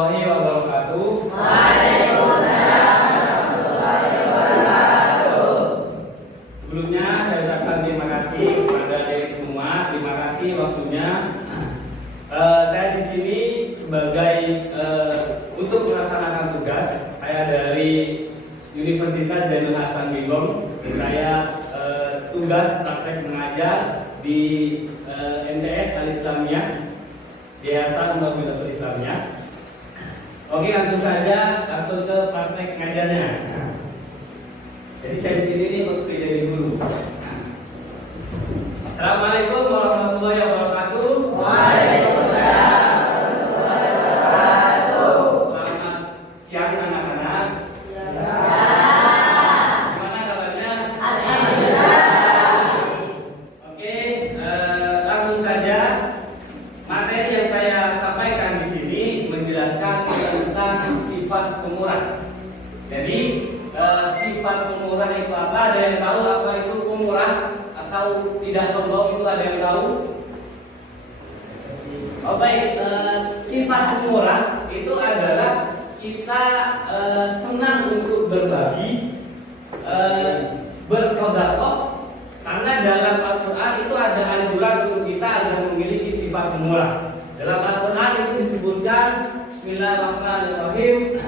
warahmatullahi wabarakatuh. Waalaikumsalam warahmatullahi wabarakatuh. Sebelumnya saya ucapkan terima kasih kepada adik semua. Terima kasih waktunya. Saya di sini sebagai untuk melaksanakan tugas. Saya dari Universitas Zainul Hasan Bingung. Saya tugas praktek mengajar di MTS Al-Islamiyah, Yayasan Muhammadiyah Islamiyah. Oke, langsung saja langsung ke praktek ngajarnya. Jadi saya di sini nih harus pilih dari guru. Assalamualaikum warahmatullahi wabarakatuh. Waalaikumsalam warahmatullahi wabarakatuh. Selamat siang anak-anak. Gimana kabarnya? Alhamdulillah. Oke, langsung saja. Materi yang saya sampaikan di sini menjelaskan tentang sifat pemurah. Jadi sifat pemurah itu apa? Ada yang tahu apa itu pemurah atau tidak sombong itu ada yang tahu? Oh baik, sifat pemurah itu adalah kita senang untuk berbagi, bersedekah. Karena dalam Al-Quran itu ada anjuran untuk kita agar memiliki sifat pemurah. Dalam Al-Quran itu disebutkan Bismillahirrahmanirrahim.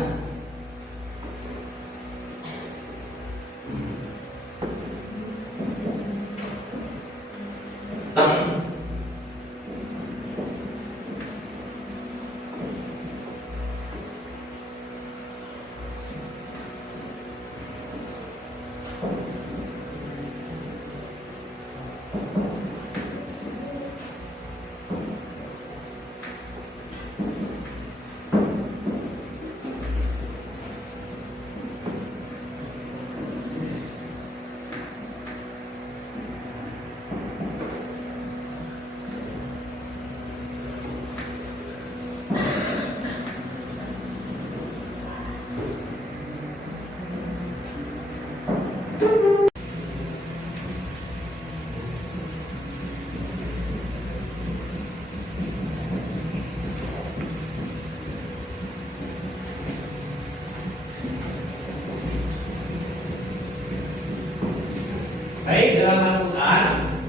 Baik, dalam Al-Quran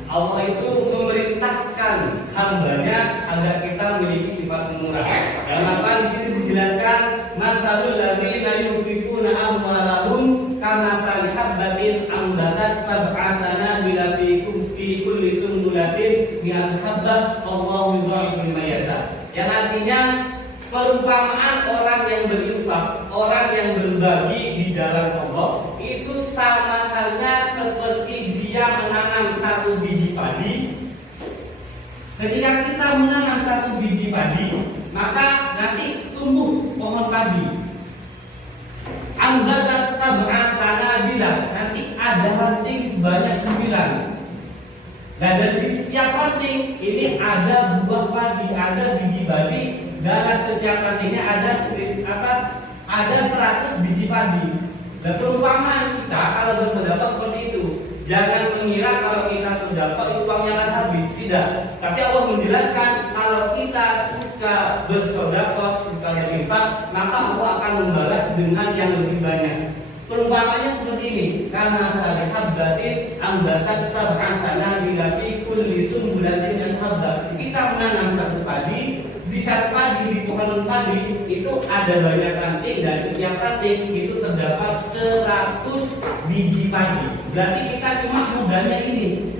Allah itu memerintahkan hambanya agar kita memiliki sifat pemurah. Dalam Al-Quran di sini dijelaskan masalul ladzina yunfiquna amwalahum kamathali habbatin ambatat sab'a sanabila fi kulli sunbulatin mi'atu habbah wallahu yudha'ifu liman yasha. Yang artinya perumpamaan orang yang berinfak, orang yang berbagi di jalan Allah itu sama halnya seperti dia menanam satu biji padi. Ketika kita menanam satu biji padi, maka nanti tumbuh pohon padi. Ambatat sab'a sanabila, nanti ada ranting sebanyak 9. Nah, dari setiap ranting ini ada buah padi, ada biji padi. Dalam setiap rantingnya ada 100 biji padi. Dan perumpamaan kita kalau bersedekah seperti itu, jangan mengira kalau kita sedekah itu uangnya akan habis, tidak. Tapi Allah menjelaskan kalau kita suka bersedekah, suka berinfak, maka Allah akan membalas dengan yang lebih banyak. Perumpamaannya seperti ini, karena salihah batin ambatat sab'a sanabila fi kulli sunbulatin yang habba. Kita menanam satu padi, di satu padi, di pohon padi itu ada banyak ranting dan setiap ranting itu terdapat 100 biji padi. Berarti kita cuma modalnya ini,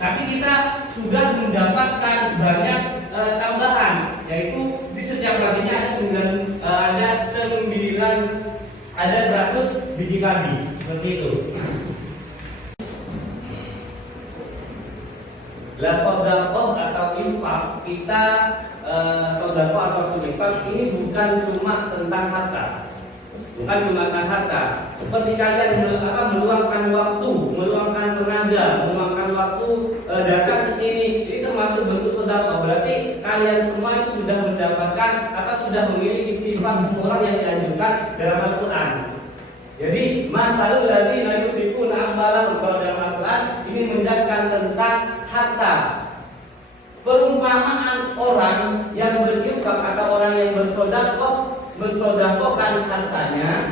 tapi kita sudah mendapatkan banyak tambahan, yaitu di setiap rantingnya ada 100 biji padi, seperti itu. Lah sedekah atau infak, kita sedekah atau infak ini bukan cuma tentang harta. Bukan cuma tentang harta. Seperti kalian meluangkan waktu, meluangkan tenaga, meluangkan waktu datang ke sini, ini termasuk bentuk sedekah. Berarti kalian semua itu sudah mendapatkan atau sudah memiliki sifat pemurah yang dianjurkan dalam Al-Quran. Jadi masalul ladzina yunfiquna amwalahum, kalau dalam Al-Quran ini menjelaskan tentang harta. Perumpamaan orang yang berinfak atau orang yang bersedekah mensodakokan hartanya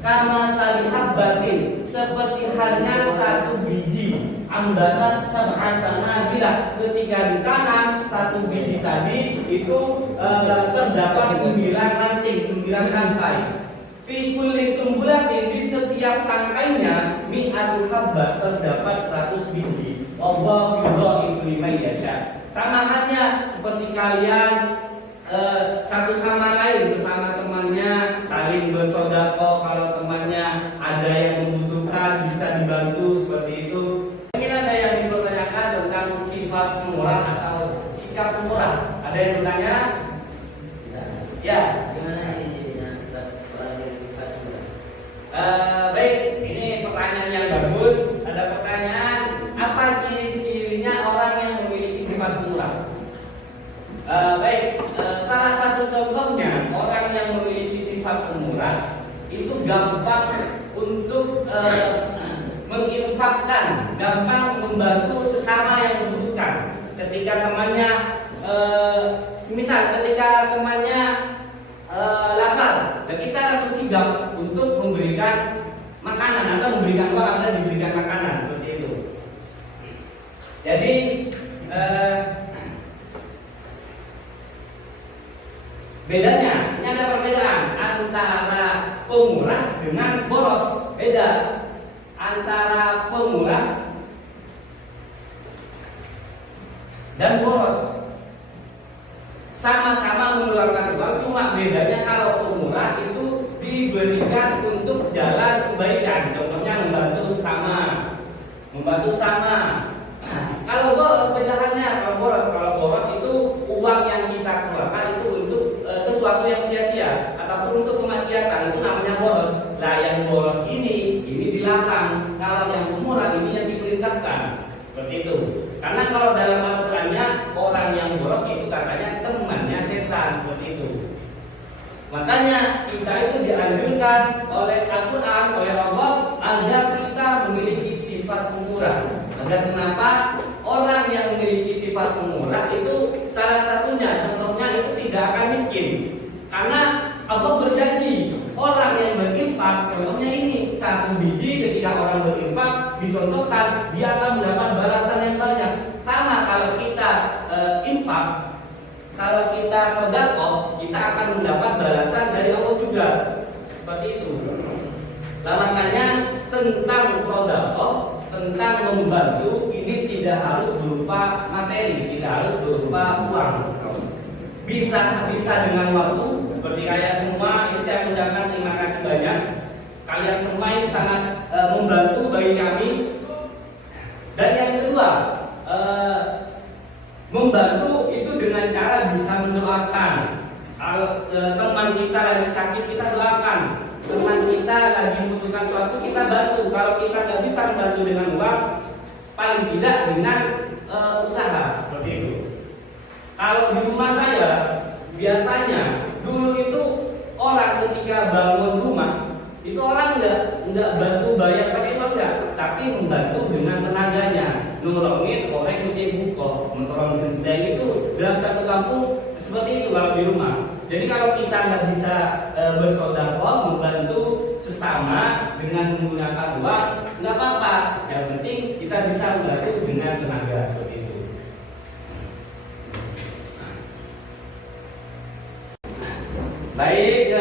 karena salihah batin, seperti halnya satu biji ambatat sab'asana bila ketika ditanam satu biji tadi itu terdapat 9 ranting, 9 rantai. Fi kulli sumbulatin, di setiap tangkainya mi'atul habbah, terdapat 100 biji. Allah yudha'ifu liman yasha. Sama halnya seperti kalian satu sama lain, sesama temannya saling bersedekah. Kalau temannya ada yang membutuhkan bisa dibantu seperti itu. Mungkin ada yang dipertanyakan tentang sifat pemurah atau sikap pemurah. Ada yang bertanya? Ya. Gimana ini sifat orang yang sifat pemurah? Baik, ini pertanyaan yang bagus. Ada pertanyaan, apa ciri-cirinya orang yang memiliki sifat pemurah? Baik, salah satu contohnya orang yang memiliki sifat pemurah itu gampang untuk menginfakkan, gampang membantu sesama yang membutuhkan. Ketika temannya, misal ketika temannya lapar, dan kita langsung sigap untuk memberikan makanan atau memberikan uang atau diberikan makanan seperti itu. Jadi bedanya, ini ada perbedaan antara pemurah dengan boros. Beda antara pemurah dan boros. Sama-sama mengeluarkan uang, cuma bedanya kalau pemurah itu diberikan untuk jalan kebaikan. Contohnya membantu sama. Kalau boros bedaannya, kalau boros itu uang yang kita keluarkan itu untuk sesuatu yang sia-sia ataupun untuk kemaksiatan, itu namanya boros. Lah yang boros ini dilarang. Kalau yang pemurah ini yang diperintahkan. Seperti itu. Karena kalau dalam Al-Qur'annya orang yang boros itu katanya temannya setan, seperti itu. Makanya kita itu dianjurkan oleh Al-Quran, oleh Allah agar kita memiliki sifat pemurah. Agar kenapa? Orang yang memiliki sifat pemurah itu salah satunya, contohnya itu tidak akan miskin. Karena Allah berjanji orang yang berinfak, contohnya ini satu biji ketika orang berinfak dicontohkan dia akan mendapat balasan yang banyak. Sama kalau kita infak, kalau kita sedekah, kita akan mendapat balasan dari Allah juga. Seperti itu. Nah, makanya tentang sedekah, tentang membantu ini tidak harus berupa materi, tidak harus berupa uang. Bisa dengan waktu. Seperti kalian semua, ini saya mengucapkan terima kasih banyak. Kalian semua ini sangat membantu bagi kami. Dan yang kedua, membantu itu dengan cara bisa mendoakan. Kalau teman kita lagi sakit, kita doakan. Teman kita lagi membutuhkan sesuatu, kita bantu. Kalau kita nggak bisa membantu dengan uang, paling tidak dengan usaha. Seperti itu. Kalau di rumah saya, biasanya dulu itu orang ketika bangun rumah, itu orang nggak bantu bayar pakai uang enggak, tapi membantu dengan tenaganya, nolongin orang cuci buku, mentolong dan itu dalam satu kampung seperti itu kalau di rumah. Jadi kalau kita nggak bisa bersedekah, membantu sesama dengan menggunakan uang, nggak apa-apa. Yang penting kita bisa membantu dengan tenaga seperti itu. Baik,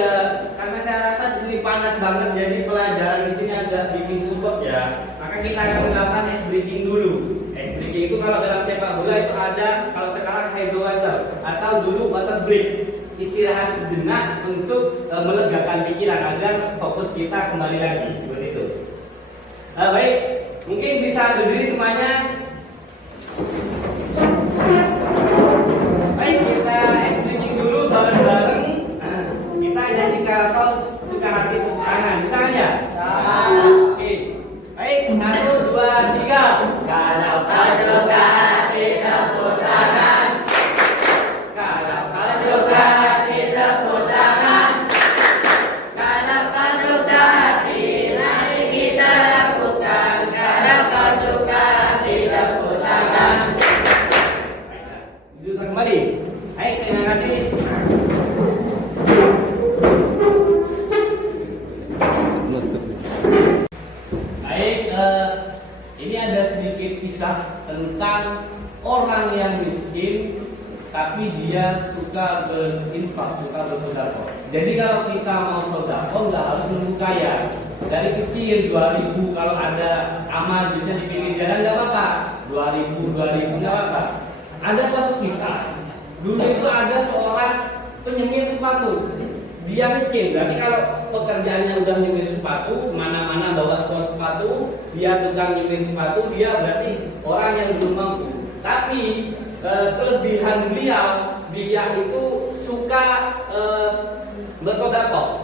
karena saya rasa di sini panas banget, jadi pelajaran di sini agak bikin support ya. Maka kita akan melakukan ice breaking dulu. Ice breaking itu kalau dalam sepak bola itu ada, kalau sekarang hydro water atau dulu water break, istirahat sejenak untuk melegakan pikiran agar fokus kita kembali lagi seperti itu. Baik, mungkin bisa berdiri semuanya. Baik, kita ice breaking dulu bareng-bareng. Kita nyanyi karatos suka hati tepuk tangan, misalnya. Oke, baik, 1, 2, 3. Kalau kau suka hati tepuk tangan. Kalau kau suka hati tepuk tangan. Kalau kau suka hati, mari kita lakukan. Kalau kau suka hati tepuk tangan. dia suka berinfak, suka bersedekah. Jadi kalau kita mau sedekah nggak harus nunggu kaya. Dari kecil 2.000 kalau ada amal bisa dipilih jalan nggak apa-apa. 2.000 nggak apa-apa. Ada suatu kisah. Dulu itu ada seorang penyemir sepatu. Dia miskin, berarti kalau pekerjaannya udah nyemir sepatu, mana-mana bawa sepatu, dia tukang nyemir sepatu, dia berarti orang yang belum mampu. Tapi kelebihan beliau, dia itu suka bersedekah.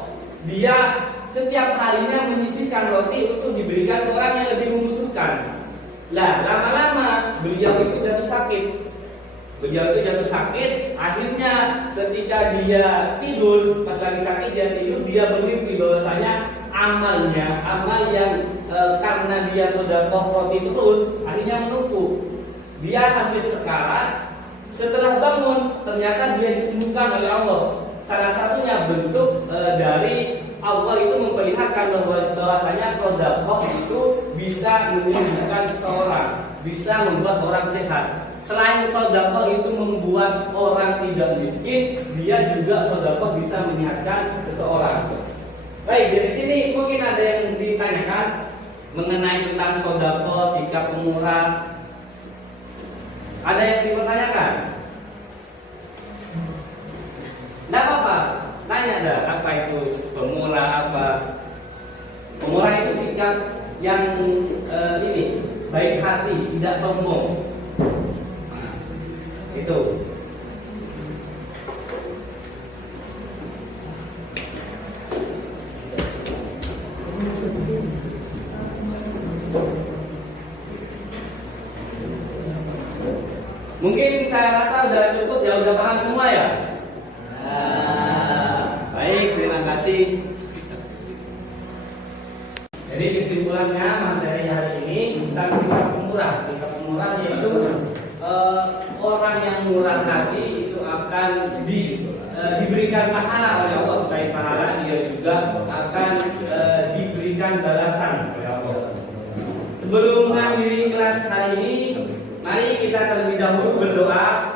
Dia setiap harinya menyisihkan roti untuk diberikan orang yang lebih membutuhkan. Lah, lama-lama beliau itu jatuh sakit. Akhirnya ketika dia tidur, pas lagi sakit dia bermimpi bahwasanya amal yang karena dia sedekah roti terus, akhirnya menumpuk. Dia hampir sekarat. Setelah bangun, ternyata dia disembuhkan oleh Allah. Salah satunya bentuk dari Allah itu memperlihatkan bahwasanya sedekah itu bisa menyembuhkan seseorang, bisa membuat orang sehat. Selain sedekah itu membuat orang tidak miskin, dia juga sedekah bisa menyehatkan seseorang. Baik, dari sini mungkin ada yang ditanyakan mengenai tentang sedekah, sikap pemurah. Ada yang dipertanyakan? Tidak apa-apa, tanya dah apa itu pemurah apa. Pemurah itu sikap yang ini baik hati, tidak sombong. Itu. Mungkin saya rasa udah cukup ya, udah paham semua ya. Baik, terima kasih. Jadi kesimpulannya materi hari ini tentang sikap pemurah. Sikap pemurah yaitu orang yang murah hati itu akan diberikan pahala oleh Allah. Selain pahala, dia juga akan diberikan balasan oleh Allah. Sebelum mengakhiri kelas hari ini, mari kita terlebih dahulu berdoa